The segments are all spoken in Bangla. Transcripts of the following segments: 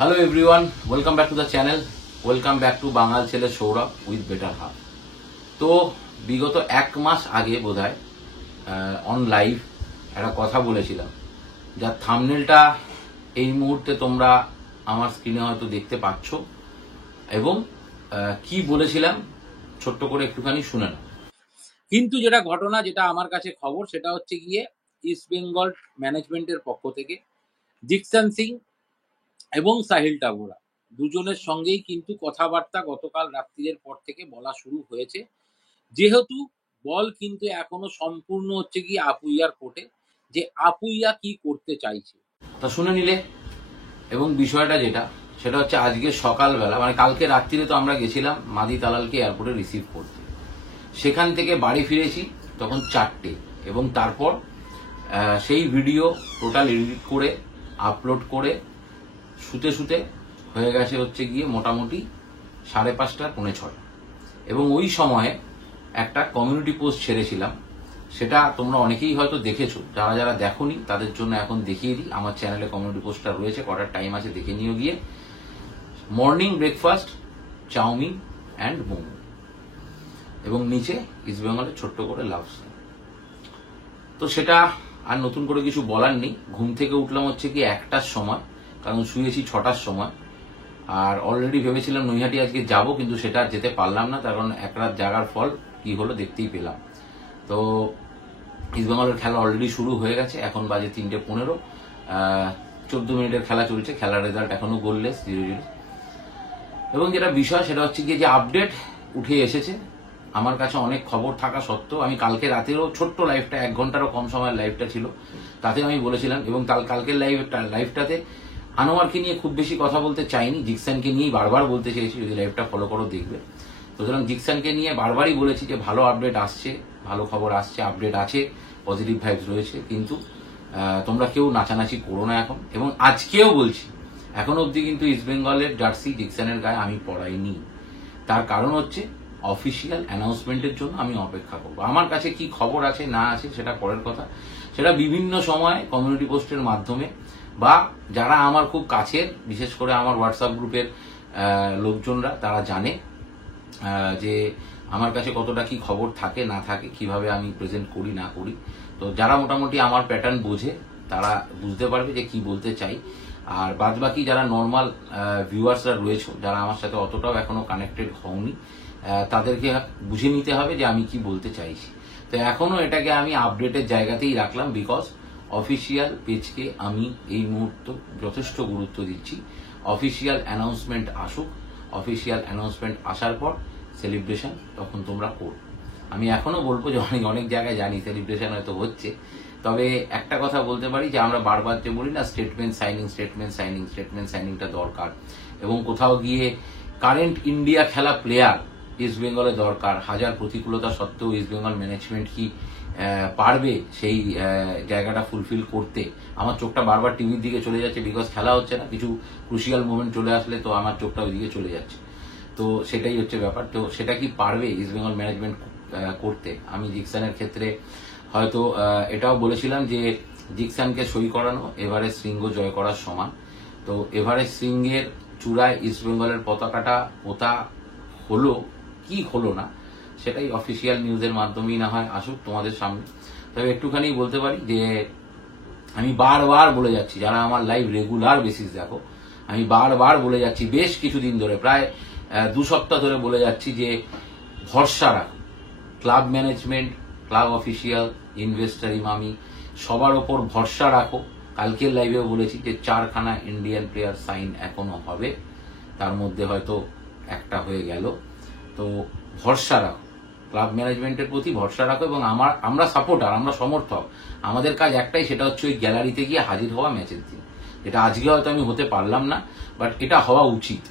Hello everyone, welcome back to the channel. Welcome back to বাঙাল ছেলে সৌরভ উইথ বেটার হাফ। তো বিগত এক মাস আগে বোধহয় অন লাইভ একটা কথা বলেছিলাম, যার থাম্বনেলটা এই মুহূর্তে তোমরা আমার স্ক্রিনে হয়তো দেখতে পাচ্ছ। এবং কি বলেছিলাম ছোট্ট করে একটুখানি শুনে নাও। কিন্তু যেটা ঘটনা, যেটা আমার কাছে খবর, সেটা হচ্ছে গিয়ে ইস্ট বেঙ্গল ম্যানেজমেন্টের পক্ষ থেকে জিকসান সিং এবং সাহিল টাবোরা দুজনের সঙ্গেই কিন্তু কথাবার্তা গতকাল রাত্রির পর থেকে বলা শুরু হয়েছে। যেহেতু বল কিন্তু এখনো সম্পূর্ণ হচ্ছে গিয়ে আপুইয়ার কোর্টে, যে আপুইয়া কি করতে চাইছে তা শুনে নিলে। এবং বিষয়টা যেটা, সেটা হচ্ছে আজকে সকালবেলা, মানে কালকে রাত্রিরে তো আমরা গেছিলাম মাদি তালালকে এয়ারপোর্টে রিসিভ করতে। সেখান থেকে বাড়ি ফিরেছি তখন 4টে, এবং তারপর সেই ভিডিও টোটাল এডিট করে আপলোড করে শুতে শুতে হয়ে গেছে হচ্ছে গিয়ে মোটামুটি 5:30 পৌনে 6। এবং ওই সময়ে একটা কমিউনিটি পোস্ট ছেড়েছিলাম, সেটা তোমরা অনেকেই হয়তো দেখেছো। যারা যারা দেখোনি তাদের জন্য এখন দেখিয়ে দিই। আমার চ্যানেলে কমিউনিটি পোস্টটা রয়েছে, কটার টাইম আছে দেখে নিও গিয়ে। Morning breakfast, chow mein and momo, এবং নিচে ইস্ট বেঙ্গলের ছোট্ট করে লাভ সাইন। তো সেটা আর নতুন করে কিছু বলার নেই। ঘুম থেকে উঠলাম হচ্ছে কি 1টার সময়, কারণ শুয়েছি 6টার সময়। আর অলরেডি ভেবেছিলাম নৈহাটি আজকে যাব, কিন্তু সেটা যেতে পারলাম না, কারণ এক রাত জাগার ফল কি হলো দেখতেই পেলাম। তো ইস্টবেঙ্গলের খেলা অলরেডি শুরু হয়ে গেছে, এখন বাজে 3:15। 14 মিনিটের খেলা চলছে, খেলার রেজাল্ট এখনো গোললেস 0-0। এবং যেটা বিষয় সেটা হচ্ছে গিয়ে যে আপডেট উঠে এসেছে আমার কাছে। অনেক খবর থাকা সত্ত্বেও আমি কালকে রাতেরও ছোট্ট লাইভটা, 1 ঘন্টারও কম সময়ের লাইভটা ছিল, তাতে আমি বলেছিলাম। এবং কালকের লাইভটাতে আনোয়ারকে নিয়ে খুব বেশি কথা বলতে চাইনি, জিকসানকে নিয়েই বারবার বলতে চেয়েছি। যদি লাইভটা ফলো করো দেখবে। সুতরাং জিকসানকে নিয়ে বারবারই বলেছি যে ভালো আপডেট আসছে, ভালো খবর আসছে, আপডেট আছে, পজিটিভ ভাইবস রয়েছে, কিন্তু তোমরা কেউ নাচানাচি করো না এখন। এবং আজকেও বলছি, এখন অবধি কিন্তু ইস্টবেঙ্গলের জার্সি জিকসানের গায়ে আমি পড়াইনি। তার কারণ হচ্ছে অফিসিয়াল অ্যানাউন্সমেন্টের জন্য আমি অপেক্ষা করবো। আমার কাছে কি খবর আছে না আছে সেটা পরের কথা, সেটা বিভিন্ন সময় কমিউনিটি পোস্টের মাধ্যমে, বা যারা আমার খুব কাছের, বিশেষ করে আমার হোয়াটসঅ্যাপ গ্রুপের লোকজনরা, তারা জানে যে আমার কাছে কতটা কি খবর থাকে না থাকে, কিভাবে আমি প্রেজেন্ট করি না করি। তো যারা মোটামুটি আমার প্যাটার্ন বোঝে তারা বুঝতে পারবে যে কি বলতে চাই। আর বাদ বাকি যারা নর্মাল ভিউয়ার্সরা রয়েছে, যারা আমার সাথে অতটাও এখনো কানেক্টেড হওনি, তাদেরকে বুঝে নিতে হবে যে আমি কি বলতে চাইছি। তো এখনো এটাকে আমি আপডেটের জায়গাতেই রাখলাম, বিকজ অফিসিয়াল পেজকে আমি এই মুহূর্তে যথেষ্ট গুরুত্ব দিচ্ছি। অফিসিয়াল অ্যানাউন্সমেন্ট আসুক, অফিসিয়াল অ্যানাউন্সমেন্ট আসার পর সেলিব্রেশন তখন তোমরা করো। আমি এখনো বলবো যে অনেক অনেক জায়গায় জানি সেলিব্রেশন হয়তো হচ্ছে, তবে একটা কথা বলতে পারি যে আমরা বারবার যে বলি না, statement signing, statement signing, statement সাইনিংটা দরকার। এবং কোথাও গিয়ে কারেন্ট ইন্ডিয়া খেলা প্লেয়ার ইস্ট বেঙ্গলে দরকার। হাজার প্রতিকূলতা সত্ত্বেও ইস্ট বেঙ্গল ম্যানেজমেন্ট কি পারবে সেই জায়গাটা ফুলফিল করতে? আমার চোখটা বারবার টিভির দিকে চলে যাচ্ছে, বিকজ খেলা হচ্ছে না। কিছু ক্রুশিয়াল মোমেন্ট চলে আসলে তো আমার চোখটা ওইদিকে চলে যাচ্ছে। তো সেটাই হচ্ছে ব্যাপার। তো সেটা কি পারবে ইস্ট বেঙ্গল ম্যানেজমেন্ট করতে? আমি জিকসানের ক্ষেত্রে হয়তো এটাও বলেছিলাম যে জিকসানকে সই করানো এভারেস্ট শৃঙ্গ জয় করার সমান। তো এভারেস্ট শৃঙ্গের চূড়ায় ইস্ট বেঙ্গলের পতাকাটা পোতা হলো কি হলো না, সেটাই অফিসিয়াল নিউজের মাধ্যমেই না হয় আসুক তোমাদের সামনে। তবে একটুখানি বলতে পারি যে আমি বারবার বলে যাচ্ছি, যারা আমার লাইভ রেগুলার বেসিস দেখো, আমি বারবার বলে যাচ্ছি বেশ কিছুদিন ধরে, প্রায় 2 সপ্তাহ ধরে বলে যাচ্ছি যে ভরসা রাখো। Club management, club official, investor Emami, সবার ওপর ভরসা রাখো। কালকের লাইভেও বলেছি যে 4খানা ইন্ডিয়ান প্লেয়ার সাইন এখনো হবে, তার মধ্যে হয়তো একটা হয়ে গেল। তো ভরসা রাখো, ক্লাব ম্যানেজমেন্টের প্রতি ভরসা রাখো। এবং আমরা সাপোর্টার, আমরা সমর্থক। আমাদের কাজ একটাই, সেটা হচ্ছে ওই গ্যালারিতে গিয়ে হাজির হওয়া ম্যাচের দিন। এটা আজকে হয়তো আমি হতে পারলাম না, বাট এটা হওয়া উচিত।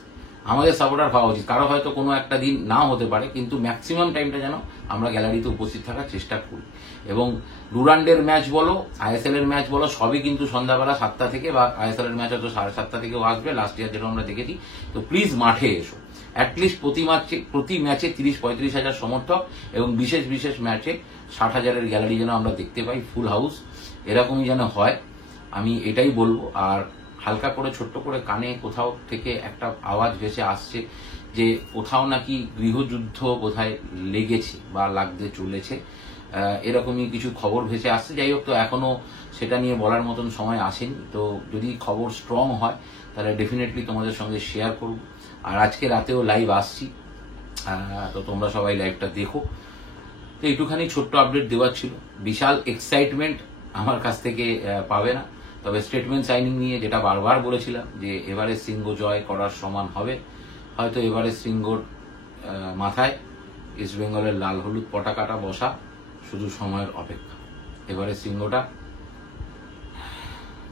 আমাদের সাপোর্টার হওয়া উচিত। কারো হয়তো কোনো একটা দিন নাও হতে পারে, কিন্তু ম্যাক্সিমাম টাইমটা যেন আমরা গ্যালারিতে উপস্থিত থাকার চেষ্টা করি। এবং ডুরান্ডের ম্যাচ বলো, আইএসএল এর ম্যাচ বলো, সবই কিন্তু সন্ধ্যাবেলা 7টা থেকে, বা আইএসএল এর ম্যাচ হয়তো 7:30 থেকেও আসবে, লাস্ট ইয়ার যেটা আমরা দেখেছি। তো প্লিজ মাঠে এসো। অ্যাটলিস্ট প্রতি ম্যাচে 30-35 হাজার সমর্থক, এবং বিশেষ বিশেষ ম্যাচে 60,000-এর গ্যালারি যেন আমরা দেখতে পাই, ফুল হাউস এরকমই যেন হয়। আমি এটাই বলবো। আর হালকা করে ছোট্ট করে কানে কোথাও থেকে একটা আওয়াজ ভেসে আসছে যে কোথাও নাকি গৃহযুদ্ধ বোধহয় লেগেছে বা লাগতে চলেছে, এরকমই কিছু খবর ভেসে আসছে। যাই হোক, তো এখনো সেটা নিয়ে বলার মতন সময় আসেনি। তো যদি খবর স্ট্রং হয় তাহলে ডেফিনেটলি তোমাদের সঙ্গে শেয়ার করব। আর আজকে রাতেও লাইভ আসছি, তো তোমরা সবাই লাইভটা দেখো। তো এইটুখানি ছোট্ট আপডেট দেওয়ার ছিল। বিশাল এক্সাইটমেন্ট আমার কাছ থেকে পাবে না, তবে স্টেটমেন্ট সাইনিং নিয়ে যেটা বারবার বলেছিলাম যে এভারেস্ট শৃঙ্গ জয় করার সমান হবে, হয়তো এভারেস্ট শৃঙ্গর মাথায় ইস্ট বেঙ্গলের লাল হলুদ পতাকাটা বসা শুধু সময়ের অপেক্ষা। এভারেস্ট শৃঙ্গটা,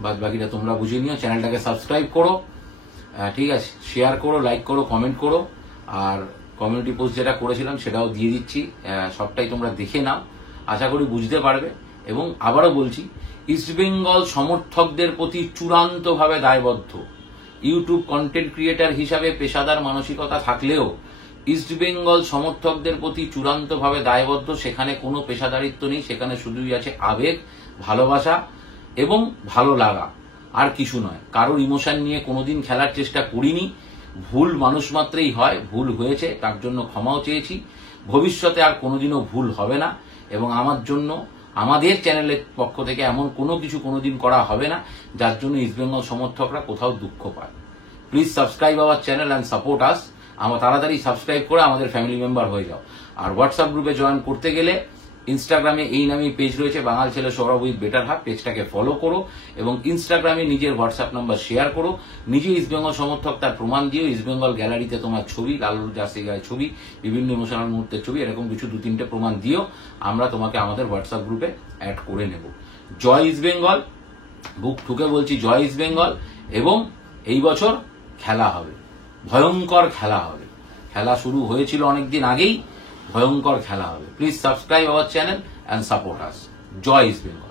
বাদ বাকিটা তোমরা বুঝে নিও। চ্যানেলটাকে সাবস্ক্রাইব করো, ঠিক আছে, শেয়ার করো, লাইক করো, কমেন্ট করো। আর কমিউনিটি পোস্ট যেটা করেছিলাম সেটাও দিয়ে দিচ্ছি, সবটাই তোমরা দেখে নাও, আশা করি বুঝতে পারবে। এবং আবারও বলছি, ইস্টবেঙ্গল সমর্থকদের প্রতি চূড়ান্তভাবে দায়বদ্ধ। ইউটিউব কন্টেন্ট ক্রিয়েটার হিসাবে পেশাদার মানসিকতা থাকলেও ইস্টবেঙ্গল সমর্থকদের প্রতি চূড়ান্তভাবে দায়বদ্ধ। সেখানে কোনো পেশাদারিত্ব নেই, সেখানে শুধুই আছে আবেগ, ভালোবাসা এবং ভালো লাগা, আর কিছু নয়। কারোর ইমোশন নিয়ে কোনোদিন খেলার চেষ্টা করিনি। ভুল মানুষ মাত্রেই হয়, ভুল হয়েছে, তার জন্য ক্ষমাও চেয়েছি। ভবিষ্যতে আর কোনোদিনও ভুল হবে না, এবং আমার জন্য আমাদের চ্যানেলের পক্ষ থেকে এমন কোনো কিছু কোনোদিন করা হবে না যার জন্য ইস্টবেঙ্গল সমর্থকরা কোথাও দুঃখ পায়। Please subscribe our channel and support আস। আমার তাড়াতাড়ি সাবস্ক্রাইব করে আমাদের ফ্যামিলি মেম্বার হয়ে যাও। আর হোয়াটসঅ্যাপ গ্রুপে জয়েন করতে গেলে ইনস্টাগ্রামে এই নামেই পেজ রয়েছে, বাঙাল ছেলে সৌরভ উইথ বেটার হাফ। পেজটাকে ফলো করো এবং ইনস্টাগ্রামে নিজের হোয়াটসঅ্যাপ নাম্বার শেয়ার করো। নিজে ইস্টবেঙ্গল সমর্থক তার প্রমাণ দিও। ইস্টবেঙ্গল গ্যালারিতে তোমার ছবি, লাল জার্সি গায়ে ছবি, বিভিন্ন ইমোশনাল মুহূর্তের ছবি, এরকম কিছু 2-3টে প্রমাণ দিও। আমরা তোমাকে আমাদের হোয়াটসঅ্যাপ গ্রুপে অ্যাড করে নেব। জয় ইস্টবেঙ্গল, বুক ঠুকে বলছি, জয় ইস্টবেঙ্গল। এবং এই বছর খেলা হবে, ভয়ঙ্কর খেলা হবে। খেলা শুরু হয়েছিল অনেকদিন আগেই, ভয়ঙ্কর খেলা হবে। Please subscribe our channel and support us. জয় ইস্ট বেঙ্গল।